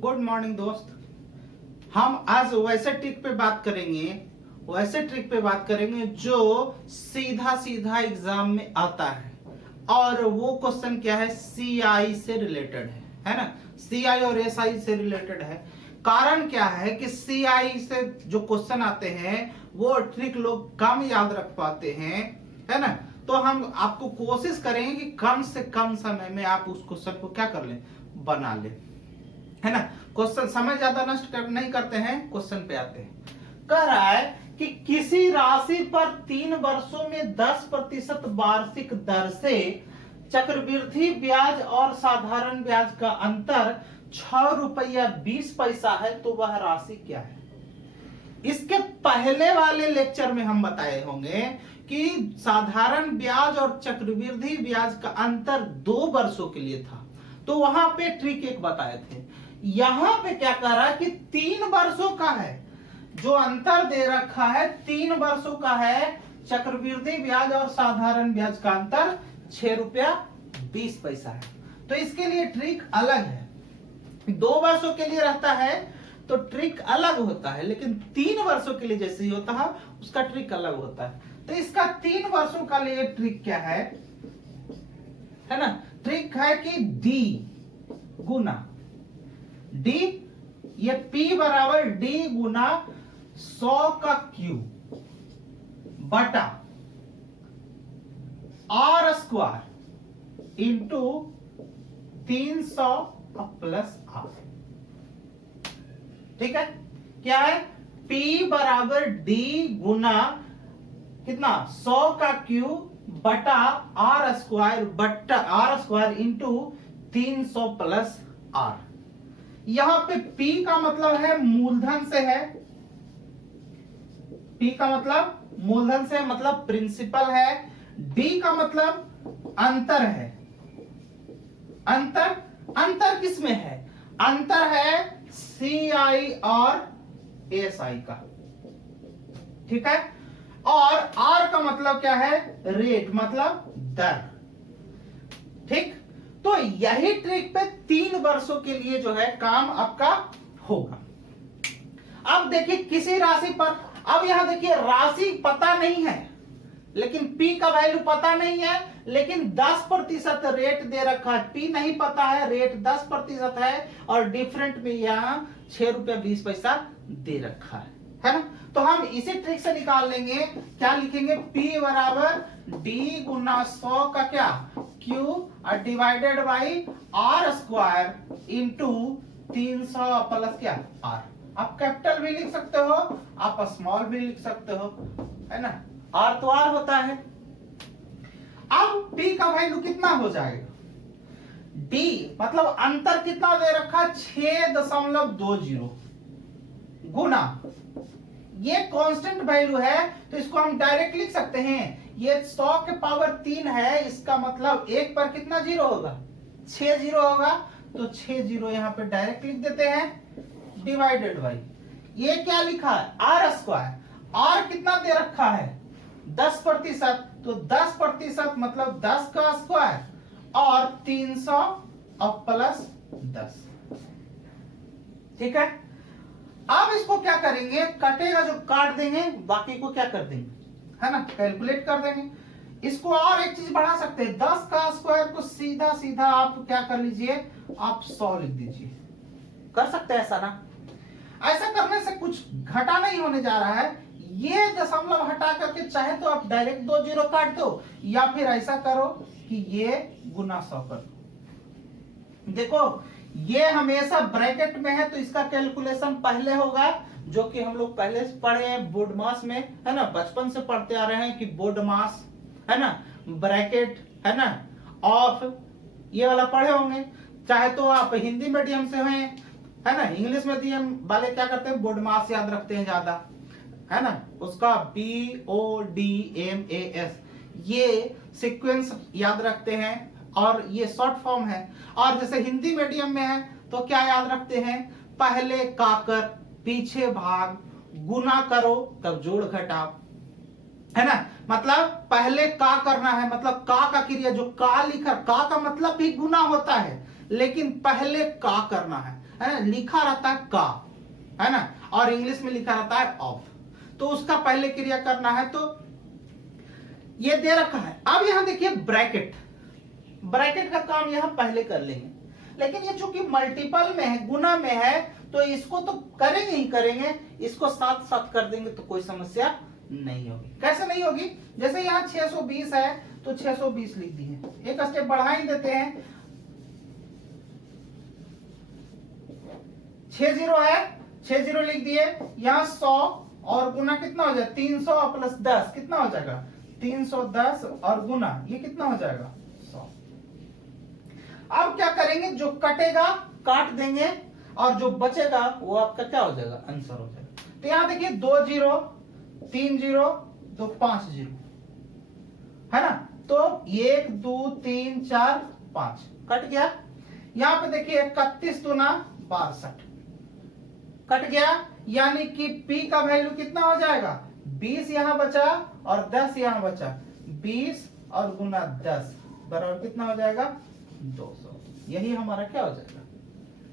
Good morning दोस्त। हम आज वैसे ट्रिक पे बात करेंगे जो सीधा सीधा एग्जाम में आता है। और वो क्वेश्चन क्या है, सीआई से रिलेटेड है ना। सीआई और एसआई से रिलेटेड है। कारण क्या है कि सीआई से जो क्वेश्चन आते हैं वो ट्रिक लोग कम याद रख पाते हैं, है ना। तो हम आपको कोशिश करेंगे कि कम से कम समय में आप उस क्वेश्चन को क्या कर लें, बना लें, है ना। क्वेश्चन समय ज्यादा नष्ट नहीं करते हैं, क्वेश्चन पे आते हैं। कह रहा है कि किसी राशि पर 3 वर्षों में 10% वार्षिक दर से चक्रवृद्धि ब्याज और साधारण ब्याज का अंतर 6 रुपया 20 पैसा है, तो वह राशि क्या है। इसके पहले वाले लेक्चर में हम बताए होंगे कि साधारण ब्याज और चक्रवृद्धि ब्याज का अंतर 2 वर्षों के लिए था, तो वहां पे ट्रिक एक बताए थे। यहां पे क्या कर रहा है कि 3 वर्षों का है, जो अंतर दे रखा है 3 वर्षों का है। चक्रवृद्धि ब्याज और साधारण ब्याज का अंतर 6 रुपया 20 पैसा है, तो इसके लिए ट्रिक अलग है। 2 वर्षों के लिए रहता है तो ट्रिक अलग होता है, लेकिन 3 वर्षों के लिए जैसे ही होता है उसका ट्रिक अलग होता है। तो इसका 3 वर्षों का लिए ट्रिक क्या है ना। ट्रिक है कि डी गुना डी, ये P बराबर डी गुना 100 का क्यू बटा R square into 300 plus R. ठीक है, क्या है, P बराबर डी गुना कितना 100 का क्यू बटा R square into 300 plus R. यहां पे P का मतलब है मूलधन से है, P का मतलब मूलधन से मतलब प्रिंसिपल है। D का मतलब अंतर है। अंतर किसमें है, अंतर है CI और SI का। ठीक है, और R का मतलब क्या है, रेट मतलब दर। ठीक, तो यही ट्रिक पे 3 वर्षों के लिए जो है काम आपका होगा। अब देखिए किसी राशि पर, अब यहां देखिए राशि पता नहीं है लेकिन P का वैल्यू पता नहीं है, लेकिन 10% रेट दे रखा है। P नहीं पता है, रेट 10% है और डिफरेंट में यहां 6 रुपया 20 पैसा दे रखा है ना। तो हम इसी ट्रिक से निकाल लेंगे। क्या लिखेंगे, P बराबर D गुना 100 का क्या Q और divided by R square into 300 plus क्या R। आप कैपिटल भी लिख सकते हो, आप स्मॉल भी लिख सकते हो, है ना। R तो R होता है। अब P का वैल्यू कितना हो जाएगा, D मतलब अंतर कितना दे रखा 6.20 गुना, ये कांस्टेंट वैल्यू है तो इसको हम डायरेक्ट लिख सकते हैं। ये 100 के पावर 3 है, इसका मतलब 1 पर कितना जीरो होगा, 6 जीरो होगा, तो 6 जीरो यहां पे डायरेक्ट लिख देते हैं डिवाइडेड बाई ये क्या लिखा है आर स्क्वायर। आर कितना दे रखा है 10%, तो 10% मतलब 10 का स्क्वायर और 300 और प्लस 10। ठीक है, अब इसको क्या करेंगे, कटेगा जो काट देंगे, बाकी को क्या कर देंगे, है ना, कैलकुलेट कर देंगे। इसको और एक चीज बढ़ा सकते हैं, 10 का स्क्वायर को सीधा सीधा आप क्या कर लीजिए, आप 100 लिख दीजिए। कर सकते हैं ऐसा ना। ऐसा करने से कुछ घटा नहीं होने जा रहा है। ये दशमलव हटा करके चाहे तो आप डायरेक्ट 2 जीरो काट दो, या फिर ऐसा करो कि ये गुना 100 कर दो। देखो ये हमेशा ब्रैकेट में है तो इसका कैलकुलेशन पहले होगा, जो कि हम लोग पहले से पढ़े हैं बोर्ड मास में, है ना। बचपन से पढ़ते आ रहे हैं कि बोर्ड मास, है ना, ब्रैकेट, है ना, ऑफ, ये वाला पढ़े होंगे। चाहे तो आप हिंदी मीडियम से हैं, है ना, इंग्लिश मीडियम वाले क्या करते हैं, बोर्ड मास याद रखते हैं ज्यादा, है ना, उसका BODMAS ये सीक्वेंस याद रखते हैं और ये शॉर्ट फॉर्म है। और जैसे हिंदी मीडियम में है तो क्या याद रखते हैं, पहले काकर पीछे भाग, गुना करो तब जोड़ घटाओ, है ना। मतलब पहले का करना है, मतलब का क्रिया जो का लिखा, का मतलब भी गुना होता है, लेकिन पहले का करना है ना, लिखा रहता है का, है ना, और इंग्लिश में लिखा रहता है ऑफ, तो उसका पहले क्रिया करना है। तो ये दे रखा है। अब यहां देखिए ब्रैकेट, ब्रैकेट का काम यहां पहले कर लेंगे, लेकिन ये चूंकि मल्टीपल में है, गुना में है, तो इसको तो करेंगे ही करेंगे, इसको साथ साथ कर देंगे तो कोई समस्या नहीं होगी। कैसे नहीं होगी? जैसे यहाँ 620 है तो 620 लिख दिए, एक स्टेप बढ़ा ही देते हैं। 60 है, 60 लिख दिए, यहाँ 100 और गुना कितना हो जाएगा 300 प्लस 10 कितना हो जाएगा 310 और गुना ये कितना हो जाएगा 100। अब क्या करेंगे, जो कटेगा काट देंगे और जो बचेगा वो आपका क्या हो जाएगा, आंसर हो जाएगा। तो यहां देखिए 2 0 3 0 तो 5 0 है ना, तो 1 2 3 4 5 कट गया। यहां पे देखिए 31 दूना 62 कट गया, यानी कि P का वैल्यू कितना हो जाएगा 20 यहां बचा और 10 यहां बचा, 20 और गुना 10 बराबर कितना हो जाएगा 200। यही हमारा क्या हो जाएगा,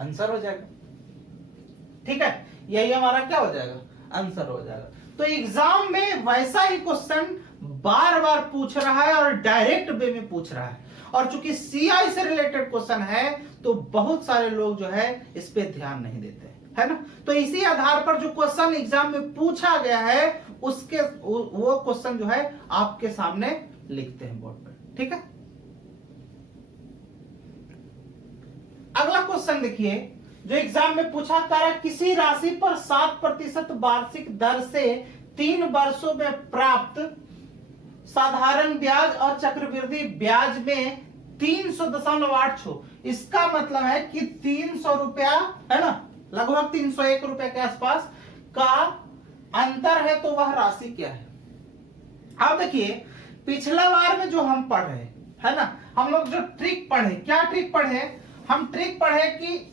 आंसर हो जाएगा। ठीक है, यही हमारा क्या हो जाएगा, आंसर हो जाएगा। तो एग्जाम में वैसा ही क्वेश्चन बार बार पूछ रहा है और डायरेक्ट वे में पूछ रहा है, और चूंकि सीआई से रिलेटेड क्वेश्चन है तो बहुत सारे लोग जो है इस पे ध्यान नहीं देते, है ना। तो इसी आधार पर जो क्वेश्चन एग्जाम में पूछा गया है उसके वो क्वेश्चन जो है आपके सामने लिखते हैं बोर्ड पर। ठीक है, अगला क्वेश्चन देखिए जो एग्जाम में पूछा था, किसी राशि पर 7% वार्षिक दर से 3 वर्षों में प्राप्त साधारण ब्याज और चक्रवृद्धि ब्याज में 300.86, इसका मतलब है कि 300 रुपया है ना, लगभग 301 रुपए के आसपास का अंतर है, तो वह राशि क्या है। अब देखिए पिछला बार में जो हम पढ़े है ना, हम लोग जो ट्रिक पढ़े, क्या ट्रिक पढ़े, हम ट्रिक पढ़े कि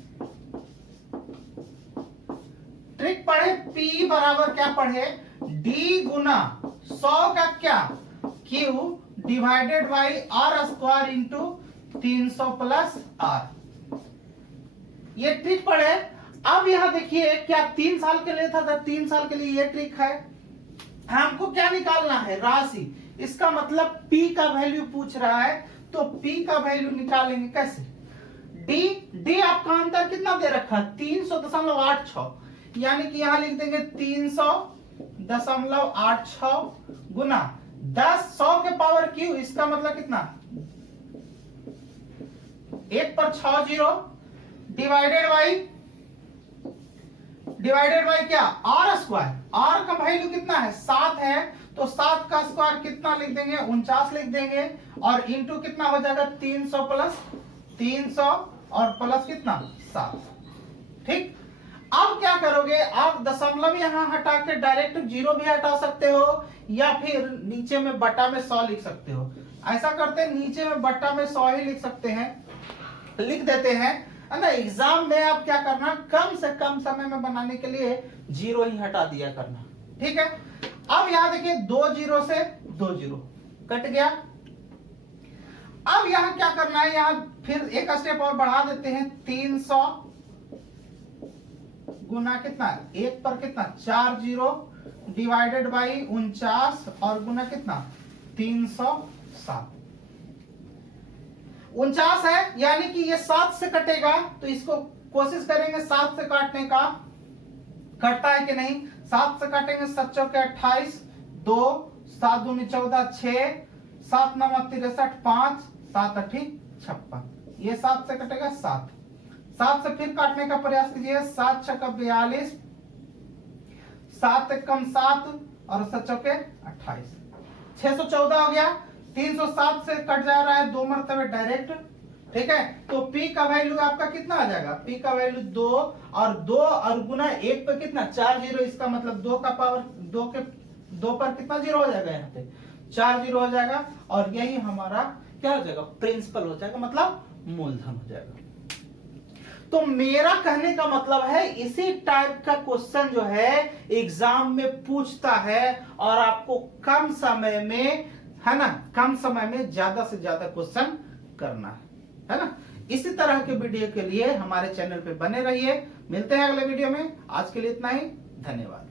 P बराबर क्या पढ़े, D गुना 100 का क्या Q divided by R square into 300 plus R, ये ट्रिक पढ़े। अब यहां देखिए क्या 3 साल के लिए था, 3 साल के लिए ये ट्रिक है। हमको क्या निकालना है, राशि, इसका मतलब P का वैल्यू पूछ रहा है, तो P का वैल्यू निकालेंगे कैसे, D आपका अंतर कितना दे रखा है 300.86, यानी कि यहां लिख देंगे 300.86 गुना 10 100 के पावर क्यू, इसका मतलब कितना 1 पर 6 0 डिवाइडेड बाई क्या R स्क्वायर, R का वैल्यू कितना है 7 है, तो 7 का स्क्वायर कितना लिख देंगे 49 लिख देंगे, और इंटू कितना हो जाएगा 300 प्लस 300 और प्लस कितना 7। ठीक, अब क्या करोगे आप, दशमलव यहां हटा के डायरेक्ट 0 भी हटा सकते हो, या फिर नीचे में बटा में 100 लिख सकते हो। ऐसा करते हैं नीचे में बटा में 100 ही लिख सकते हैं, लिख देते हैं, है ना। एग्जाम में आप क्या करना, कम से कम समय में बनाने के लिए 0 ही हटा दिया करना। ठीक है, अब यहां देखिए 2 0 से 2 0 कट गया। अब यहां क्या करना है, यहां फिर एक स्टेप और बढ़ा देते हैं, 300 गुना कितना 1 पर कितना 4 0 डिवाइडेड बाई 49 और गुना कितना 307। 49 है, यानी कि ये 7 से कटेगा, तो इसको कोशिश करेंगे 7 से काटने का, कटता है कि नहीं, 7 से काटेंगे 7 चौके 28, 2 7 दूनी 14 6 7 9 63 5 7 8 56, ये 7 से कटेगा 7 से फिर काटने का प्रयास कीजिए, 7 छक्का 42, 7 कम 7 और 7 चौके 28, 614 हो गया। 307 से कट जा रहा है 2 मरतबे डायरेक्ट। ठीक है, तो P का वैल्यू आपका कितना आ जाएगा, P का वैल्यू 2 और गुना 1 पे कितना 4 0, इसका मतलब 2 का पावर 2 पर कितना 0 हो जाएगा, यहाँ पे 4 0 हो जाएगा, और यही हमारा क्या हो जाएगा, प्रिंसिपल हो जाएगा, मतलब मूलधन हो जाएगा। तो मेरा कहने का मतलब है इसी टाइप का क्वेश्चन जो है एग्जाम में पूछता है, और आपको कम समय में, है ना, कम समय में ज्यादा से ज्यादा क्वेश्चन करना है ना। इसी तरह के वीडियो के लिए हमारे चैनल पे बने रहिए। मिलते हैं अगले वीडियो में। आज के लिए इतना ही। धन्यवाद।